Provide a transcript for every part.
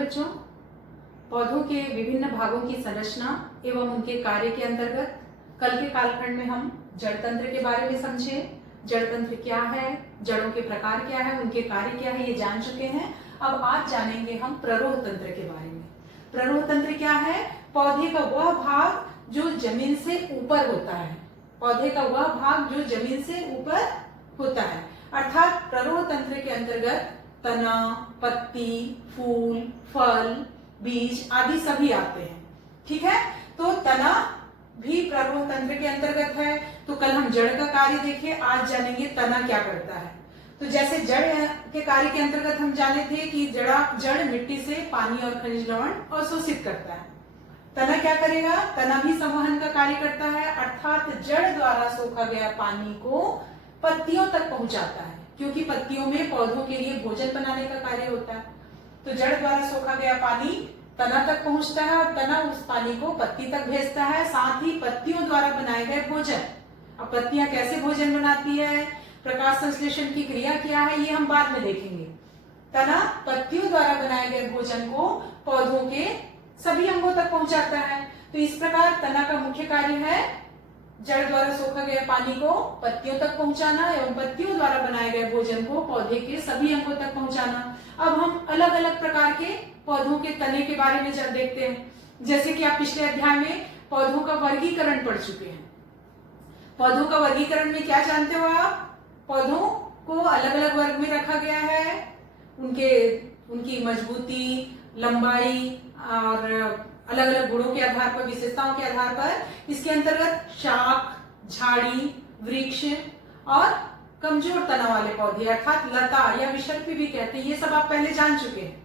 बच्चों, पौधों के विभिन्न भागों की संरचना एवं उनके कार्य के अंतर्गत कल के कालखंड में हम जड़ तंत्र के बारे में समझे। जड़ तंत्र क्या है, जड़ों के प्रकार क्या है, उनके कार्य क्या है, ये जान चुके हैं। अब आज जानेंगे हम प्ररोह तंत्र के बारे में। प्ररोह तंत्र क्या है? पौधे का वह भाग जो जमीन से ऊपर होता है, पौधे का वह भाग जो जमीन से ऊपर होता है, अर्थात प्ररोह तंत्र के अंतर्गत तना, पत्ती, फूल, फल, बीज आदि सभी आते हैं। ठीक है, तो तना भी प्ररोह तंत्र के अंतर्गत है। तो कल हम जड़ का कार्य देखे, आज जानेंगे तना क्या करता है। तो जैसे जड़ के कार्य के अंतर्गत हम जाने थे कि जड़ मिट्टी से पानी और खनिज लवण अवशोषित करता है। तना क्या करेगा? तना भी संवहन का कार्य करता है, अर्थात जड़ द्वारा सोखा गया पानी को पत्तियों तक पहुंचाता है, क्योंकि पत्तियों में पौधों के लिए भोजन बनाने का कार्य होता है। तो जड़ द्वारा सोखा गया पानी तना तक पहुंचता है और तना उस पानी को पत्ती तक भेजता है, साथ ही पत्तियों द्वारा बनाए गए भोजन। अब पत्तियां कैसे भोजन बनाती है, प्रकाश संश्लेषण की क्रिया क्या है, ये हम बाद में देखेंगे। तना पत्तियों द्वारा बनाए गए भोजन को पौधों के सभी अंगों तक पहुंचाता है। तो इस प्रकार तना का मुख्य कार्य है जड़ द्वारा सोखा गया पानी को पत्तियों तक पहुंचाना एवं पत्तियों द्वारा बनाए गए भोजन को पौधे के सभी अंगों तक पहुंचाना। अब हम अलग अलग प्रकार के पौधों के तने के बारे में देखते हैं। जैसे कि आप पिछले अध्याय में पौधों का वर्गीकरण पढ़ चुके हैं। पौधों का वर्गीकरण में क्या जानते हो आप? पौधों को अलग अलग वर्ग में रखा गया है, उनकी मजबूती, लंबाई और अलग अलग गुणों के आधार पर, विशेषताओं के आधार पर। इसके अंतर्गत शाख, झाड़ी, वृक्ष और कमजोर तना वाले पौधे अर्थात लता या विशल्पी भी कहते हैं, ये सब आप पहले जान चुके हैं।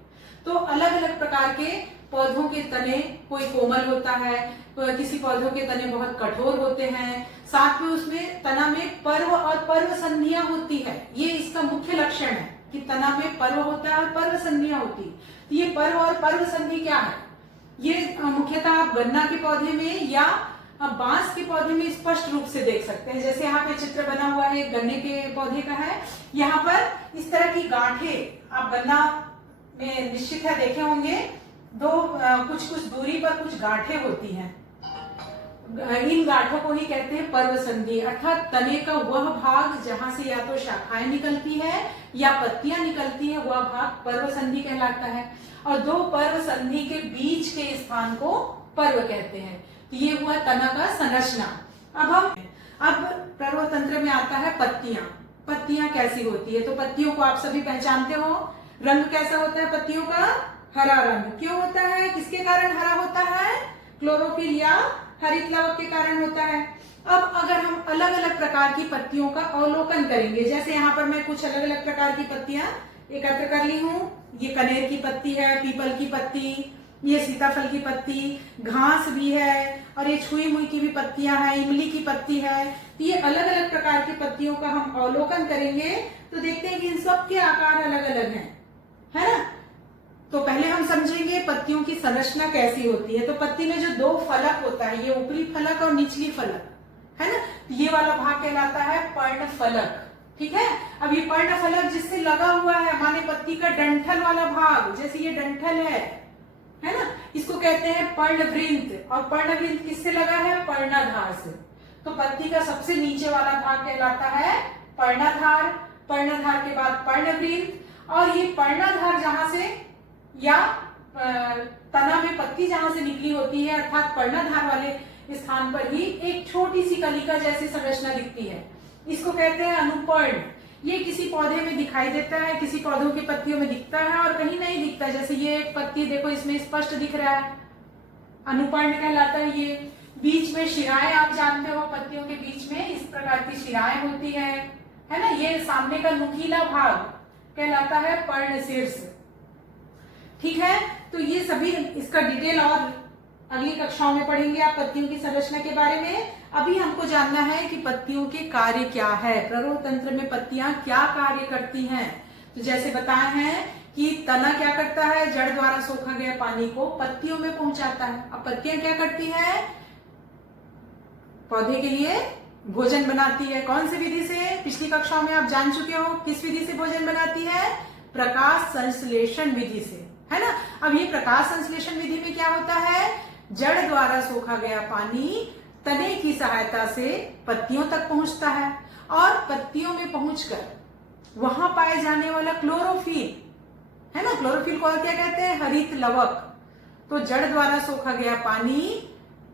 तो अलग अलग प्रकार के पौधों के तने, कोई कोमल होता है, किसी पौधों के तने बहुत कठोर होते हैं, साथ में उसमें तना में पर्व और पर्व संधियां होती है। ये इसका मुख्य लक्षण है कि तना में पर्व होता है और पर्व संधियां होती है। तो ये पर्व और पर्व संधि क्या है? ये मुख्यतः आप गन्ना के पौधे में या बांस के पौधे में स्पष्ट रूप से देख सकते हैं। जैसे यहाँ पे चित्र बना हुआ है, गन्ने के पौधे का है। यहाँ पर इस तरह की गांठें आप गन्ना में निश्चित है देखे होंगे, दो कुछ कुछ दूरी पर कुछ गांठें होती हैं। इन गांठों को ही कहते हैं पर्व संधि, अर्थात तने का वह भाग जहां से या तो शाखाएं निकलती है या पत्तियां निकलती है, वह भाग पर्व संधि कहलाता है। और दो पर्व संधि के बीच के स्थान को पर्व कहते हैं। तो ये हुआ तना का संरचना। अब पर्व तंत्र में आता है पत्तियां। पत्तियां कैसी होती है? तो पत्तियों को आप सभी पहचानते हो। रंग कैसा होता है पत्तियों का? हरा रंग। क्यों होता है? किसके कारण हरा होता है? क्लोरोफिल या हरित लवक के कारण होता है। अब अगर हम अलग अलग प्रकार की पत्तियों का अवलोकन करेंगे, जैसे यहाँ पर मैं कुछ अलग अलग प्रकार की पत्तियां एकत्र कर ली हूँ। ये कनेर की पत्ती है, पीपल की पत्ती, ये सीताफल की पत्ती, घास भी है, और ये छुई मुई की भी पत्तियां हैं, इमली की पत्ती है। तो ये अलग अलग प्रकार की पत्तियों का हम अवलोकन करेंगे तो देखते हैं कि इन सब के आकार अलग अलग हैं, है ना। तो पहले हम समझेंगे पत्तियों की संरचना कैसी होती है। तो पत्ती में जो दो फलक होता है, ये ऊपरी फलक और निचली फलक, है ना, ये वाला भाग कहलाता है पर्ण फलक। ठीक है, अब ये पर्ण फलक जिससे लगा हुआ है माने पत्ती का डंठल वाला भाग, जैसे ये डंठल है ना, इसको कहते हैं पर्णवृंत। और पर्णवृंत किससे लगा है? पर्णाधार से। तो पत्ती का सबसे नीचे वाला भाग कहलाता है पर्णाधार, पर्णाधार के बाद पर्णवृंत, और ये पर्णाधार जहां से या तना में पत्ती जहां से निकली होती है अर्थात पर्णाधार वाले स्थान पर ही एक छोटी सी कलिका जैसी संरचना दिखती है, इसको कहते हैं अनुपर्ण। ये किसी पौधे में दिखाई देता है, किसी पौधों की पत्तियों में दिखता है और कहीं नहीं दिखता। जैसे ये एक पत्ती देखो, इसमें स्पष्ट दिख रहा है, अनुपर्ण कहलाता है ये। बीच में शिराएं आप जानते हो, पत्तियों के बीच में इस प्रकार की शिराएं होती है ना। ये सामने का नुकीला भाग कहलाता है पर्णशीर्ष। ठीक है, तो ये सभी इसका डिटेल और अगली कक्षाओं में पढ़ेंगे आप पत्तियों की संरचना के बारे में। अभी हमको जानना है कि पत्तियों के कार्य क्या है, प्ररोह तंत्र में पत्तियां क्या कार्य करती हैं। तो जैसे बताया है कि तना क्या करता है? जड़ द्वारा सोखा गया पानी को पत्तियों में पहुंचाता है। अब पत्तियां क्या करती हैं? पौधे के लिए भोजन बनाती है। कौन सी विधि से? पिछली कक्षाओं में आप जान चुके हो किस विधि से भोजन बनाती है? प्रकाश संश्लेषण विधि से। है ना। अब ये प्रकाश संश्लेषण विधि में क्या होता है, जड़ द्वारा सोखा गया पानी तने की सहायता से पत्तियों तक पहुंचता है और पत्तियों में पहुंचकर वहां पाए जाने वाला क्लोरोफिल, है ना, क्लोरोफिल को और क्या कहते हैं, हरित लवक। तो जड़ द्वारा सोखा गया पानी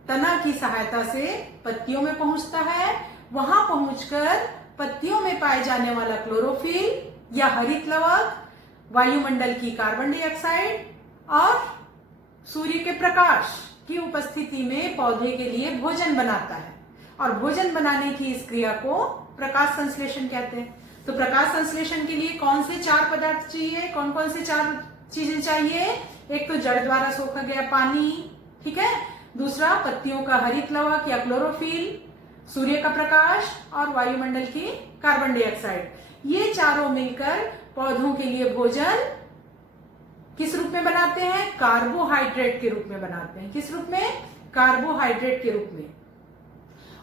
तना की सहायता से पत्तियों में पहुंचता है, वहां पहुंचकर पत्तियों में पाए जाने वाला क्लोरोफिल या हरित लवक वायुमंडल की कार्बन डाइऑक्साइड और सूर्य के प्रकाश की उपस्थिति में पौधे के लिए भोजन बनाता है। और भोजन बनाने की इस क्रिया को प्रकाश संश्लेषण कहते हैं। तो प्रकाश संश्लेषण के लिए कौन से 4 पदार्थ चाहिए, कौन कौन से 4 चीजें चाहिए? एक तो जड़ द्वारा सोखा गया पानी, ठीक है, दूसरा पत्तियों का हरित लवक या क्लोरोफिल, सूर्य का प्रकाश और वायुमंडल की कार्बन डाइऑक्साइड। ये चारों मिलकर पौधों के लिए भोजन किस रूप में बनाते हैं, कार्बोहाइड्रेट के रूप में बनाते हैं। किस रूप में, कार्बोहाइड्रेट के रूप में।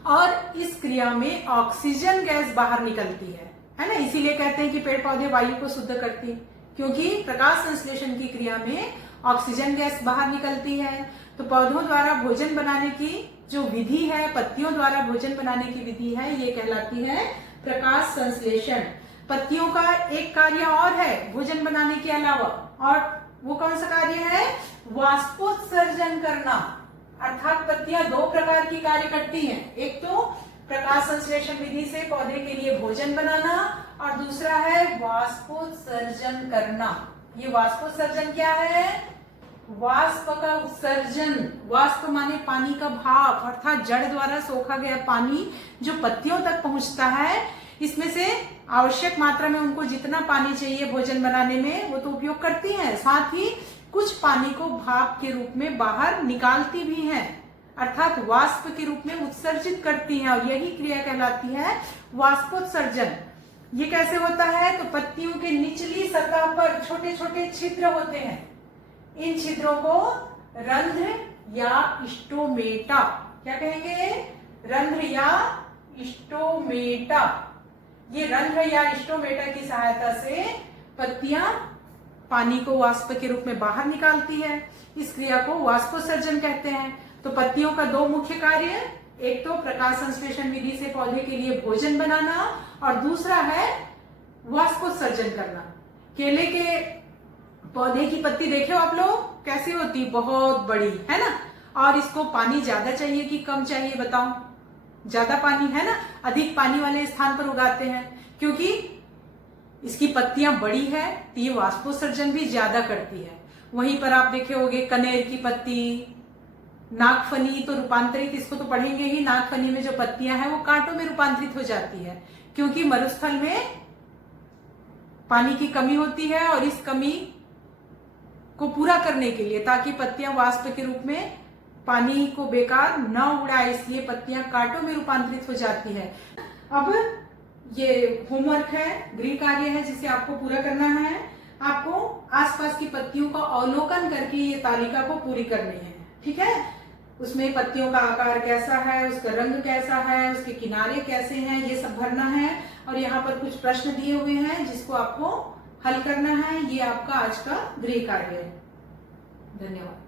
और इस क्रिया में ऑक्सीजन गैस बाहर निकलती है ना, इसीलिए कहते हैं कि पेड़ पौधे वायु को शुद्ध करती, क्योंकि प्रकाश संश्लेषण की क्रिया में ऑक्सीजन गैस बाहर निकलती है। तो पौधों द्वारा भोजन बनाने की जो विधि है, पत्तियों द्वारा भोजन बनाने की विधि है, ये कहलाती है प्रकाश संश्लेषण। पत्तियों का एक कार्य और है भोजन बनाने के अलावा, और वो कौन सा कार्य है, वाष्पोत्सर्जन करना। अर्थात पत्तियां 2 प्रकार की कार्य करती हैं, एक तो प्रकाश संश्लेषण विधि से पौधे के लिए भोजन बनाना और दूसरा है वाष्पोत्सर्जन करना। ये वाष्पोत्सर्जन क्या है, वाष्प का उत्सर्जन। वाष्प माने पानी का भाप, अर्थात जड़ द्वारा सोखा गया पानी जो पत्तियों तक पहुंचता है, इसमें से आवश्यक मात्रा में उनको जितना पानी चाहिए भोजन बनाने में वो तो उपयोग करती हैं, साथ ही कुछ पानी को भाप के रूप में बाहर निकालती भी हैं, अर्थात वाष्प के रूप में उत्सर्जित करती हैं, और यही क्रिया कहलाती है वाष्पोत्सर्जन। ये कैसे होता है, तो पत्तियों के निचली सतह पर छोटे छोटे छिद्र होते हैं, इन छिद्रों को रंध्र या स्टोमेटा, क्या कहेंगे, रंध्र या स्टोमेटा। ये रंध्र या स्टोमेटा की सहायता से पत्तियां पानी को वाष्प के रूप में बाहर निकालती है। इस क्रिया को वाष्पोत्सर्जन कहते हैं। तो पत्तियों का 2 मुख्य कार्य, एक तो प्रकाश संश्लेषण विधि से पौधे के लिए भोजन बनाना और दूसरा है वाष्पोत्सर्जन करना। केले के पौधे की पत्ती देखे हो आप लोग, कैसी होती, बहुत बड़ी, है ना। और इसको पानी ज्यादा चाहिए कि कम चाहिए बताओ, ज्यादा पानी, है ना, अधिक पानी वाले स्थान पर उगाते हैं, क्योंकि इसकी पत्तियां बड़ी है तो ये वाष्पोत्सर्जन भी ज्यादा करती है। वहीं पर आप देखे होंगे कनेर की पत्ती, नागफनी तो रूपांतरित, इसको तो पढ़ेंगे ही, नागफनी में जो पत्तियां हैं वो कांटों में रूपांतरित हो जाती है, क्योंकि मरुस्थल में पानी की कमी होती है और इस कमी को पूरा करने के लिए, ताकि पत्तियां वाष्प के रूप में पानी को बेकार न उड़ाए, इसलिए पत्तियां कांटों में रूपांतरित हो जाती है। अब ये होमवर्क है, गृह कार्य है जिसे आपको पूरा करना है। आपको आसपास की पत्तियों का अवलोकन करके ये तालिका को पूरी करनी है, ठीक है। उसमें पत्तियों का आकार कैसा है, उसका रंग कैसा है, उसके किनारे कैसे हैं, ये सब भरना है। और यहाँ पर कुछ प्रश्न दिए हुए हैं जिसको आपको हल करना है। ये आपका आज का गृह कार्य है। धन्यवाद।